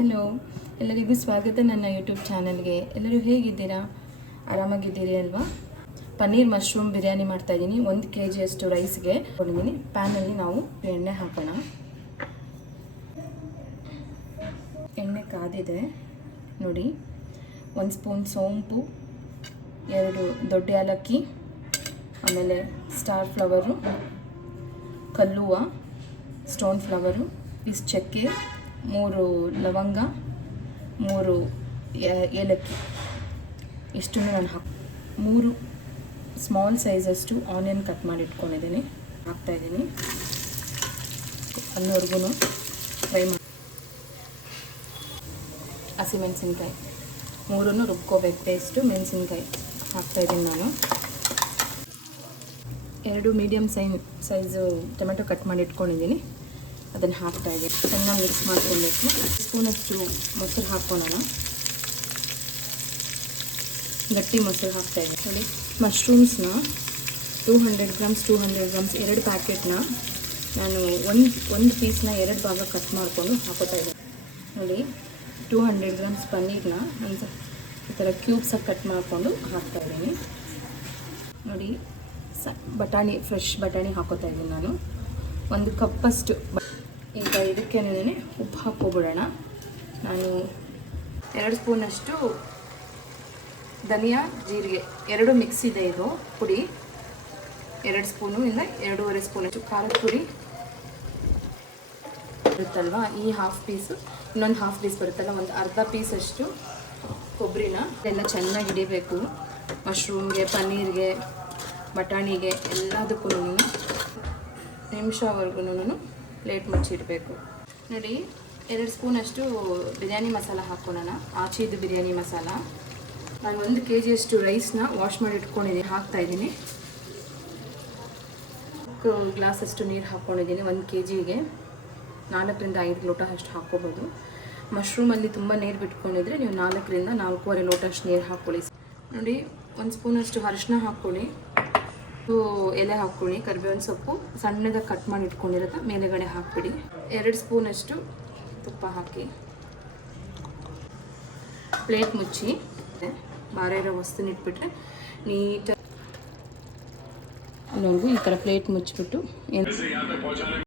Hello, ಎಲ್ಲರಿಗೂ ಸ್ವಾಗತ ನನ್ನ ಯೂಟ್ಯೂಬ್ ಚಾನಲ್ಗೆ. ಎಲ್ಲರೂ ಹೇಗಿದ್ದೀರಾ? ಆರಾಮಾಗಿದ್ದೀರಿ ಅಲ್ವಾ? ಪನ್ನೀರ್ ಮಶ್ರೂಮ್ ಬಿರಿಯಾನಿ ಮಾಡ್ತಾಯಿದ್ದೀನಿ. 1 kg ಅಷ್ಟು ರೈಸ್ಗೆ ಕೊಡಿದ್ದೀನಿ. ಪ್ಯಾನಲ್ಲಿ ನಾವು ಎಣ್ಣೆ ಹಾಕೋಣ. ಎಣ್ಣೆ ಕಾದಿದೆ ನೋಡಿ. 1 ಸ್ಪೂನ್ ಸೋಂಪು, 2 ದೊಡ್ಡ ಏಲಕ್ಕಿ, ಆಮೇಲೆ ಸ್ಟಾರ್ ಫ್ಲವರು, ಕಲ್ಲುವ, ಸ್ಟೋನ್ ಫ್ಲವರು, ಪೀಸ್ ಚಕ್ಕೆ, 3 ಲವಂಗ, 3 ಏಲಕ್ಕಿ, ಇಷ್ಟನ್ನು ನಾನು 3 ಸ್ಮಾಲ್ ಸೈಜಷ್ಟು ಆನಿಯನ್ ಕಟ್ ಮಾಡಿ ಇಟ್ಕೊಂಡಿದ್ದೀನಿ. ಹಾಕ್ತಾಯಿದ್ದೀನಿ. ಅಲ್ಲಿವರೆಗೂ ಫ್ರೈ ಮಾಡಿ. ಹಸಿಮೆಣಸಿನ್ಕಾಯಿ 3 ರುಬ್ಕೋಬೇಕು. ಪೇಸ್ಟು ಮೆಣಸಿನ್ಕಾಯಿ ಹಾಕ್ತಾಯಿದ್ದೀನಿ ನಾನು. 2 ಮೀಡಿಯಮ್ ಸೈಜು ಟೊಮೆಟೊ ಕಟ್ ಮಾಡಿ ಇಟ್ಕೊಂಡಿದ್ದೀನಿ. ಅದನ್ನು ಹಾಕ್ತಾಯಿದ್ದೀನಿ. ಚೆನ್ನಾಗಿ ಮಿಕ್ಸ್ ಮಾಡ್ಕೊಳ್ಬೇಕು. ಸ್ಪೂನಷ್ಟು ಮೊಸರು ಹಾಕ್ಕೊಳ್ಳೋಣ. ಗಟ್ಟಿ ಮೊಸರು ಹಾಕ್ತಾಯಿದ್ದೀನಿ. ನೋಡಿ, ಮಶ್ರೂಮ್ಸ್ನ 200 ಗ್ರಾಮ್ಸ್ 2 ಪ್ಯಾಕೆಟ್ನ ನಾನು ಒಂದು ಪೀಸ್ನ 2 ಭಾಗ ಕಟ್ ಮಾಡಿಕೊಂಡು ಹಾಕೋತಾಯಿದ್ದೀನಿ. ನೋಡಿ, 200 ಗ್ರಾಮ್ಸ್ ಪನ್ನೀರ್ನ ಒಂದು ಈ ಥರ ಕ್ಯೂಬ್ಸಾಗಿ ಕಟ್ ಮಾಡಿಕೊಂಡು ಹಾಕ್ತಾಯಿದ್ದೀನಿ. ನೋಡಿ, ಬಟಾಣಿ, ಫ್ರೆಶ್ ಬಟಾಣಿ ಹಾಕೋತಾಯಿದ್ದೀನಿ ನಾನು. 1 ಕಪ್ಪಷ್ಟು. ಈಗ ಇದಕ್ಕೇನೇ ಉಪ್ಪು ಹಾಕ್ಕೊಬಿಡೋಣ. ನಾನು 2 ಸ್ಪೂನಷ್ಟು ಧನಿಯಾ, ಜೀರಿಗೆ 2 ಮಿಕ್ಸ್ ಇದೆ. ಇದು ಪುಡಿ 2 ಸ್ಪೂನು ಇಂದ 2.5 ಸ್ಪೂನಷ್ಟು ಖಾರದ ಪುಡಿ ಬರುತ್ತಲ್ವ, ಈ ಹಾಫ್ ಪೀಸು, ಇನ್ನೊಂದು ಹಾಫ್ ಪೀಸ್ ಬರುತ್ತಲ್ಲ, ಒಂದು ಅರ್ಧ ಪೀಸಷ್ಟು ಕೊಬ್ಬರಿನ ಎಲ್ಲ ಚೆನ್ನಾಗಿ ಹಿಡಿಬೇಕು. ಮಶ್ರೂಮ್ಗೆ, ಪನ್ನೀರ್ಗೆ, ಬಟಾಣಿಗೆ ಎಲ್ಲದಕ್ಕೂ ನಿಮಿಷವರೆಗೂ ಪ್ಲೇಟ್ ಮುಚ್ಚಿಡಬೇಕು. ನೋಡಿ, 2 ಸ್ಪೂನಷ್ಟು ಬಿರಿಯಾನಿ ಮಸಾಲ ಹಾಕ್ಕೊಳ್ಳೋಣ. ಆಚೆದು ಬಿರಿಯಾನಿ ಮಸಾಲ. ನಾನು 1 kg ಅಷ್ಟು ರೈಸ್ನ ವಾಶ್ ಮಾಡಿ ಇಟ್ಕೊಂಡಿದ್ದೀನಿ. ಹಾಕ್ತಾಯಿದ್ದೀನಿ. 4 ಗ್ಲಾಸಷ್ಟು ನೀರು ಹಾಕ್ಕೊಂಡಿದ್ದೀನಿ. 1 kgಗೆ 4 ರಿಂದ 5 ಲೋಟ ಅಷ್ಟು ಹಾಕ್ಕೋಬೋದು. ಮಶ್ರೂಮಲ್ಲಿ ತುಂಬ ನೀರು ಬಿಟ್ಕೊಂಡಿದ್ರೆ ನೀವು 4 ರಿಂದ 4.25 ಲೋಟ ಅಷ್ಟು ನೀರು ಹಾಕ್ಕೊಳ್ಳಿ. ನೋಡಿ, 1 ಸ್ಪೂನಷ್ಟು ಅರಿಶಿನ ಹಾಕ್ಕೊಳ್ಳಿ. ಎಲೆ ಹಾಕ್ಕೊಳ್ಳಿ. ಕರಿಬೇವಿನ ಸೊಪ್ಪು ಸಣ್ಣದಾಗಿ ಕಟ್ ಮಾಡಿ ಇಟ್ಕೊಂಡಿರೋದು ಮೇಲೆಗಡೆ ಹಾಕ್ಬಿಡಿ. 2 ಸ್ಪೂನಷ್ಟು ತುಪ್ಪ ಹಾಕಿ ಪ್ಲೇಟ್ ಮುಚ್ಚಿ ಬಾರ ಇರೋ ವಸ್ತುನ ಇಟ್ಬಿಟ್ರೆ ನೀಟಾಗಿ ಈ ಥರ ಪ್ಲೇಟ್ ಮುಚ್ಚಿಬಿಟ್ಟು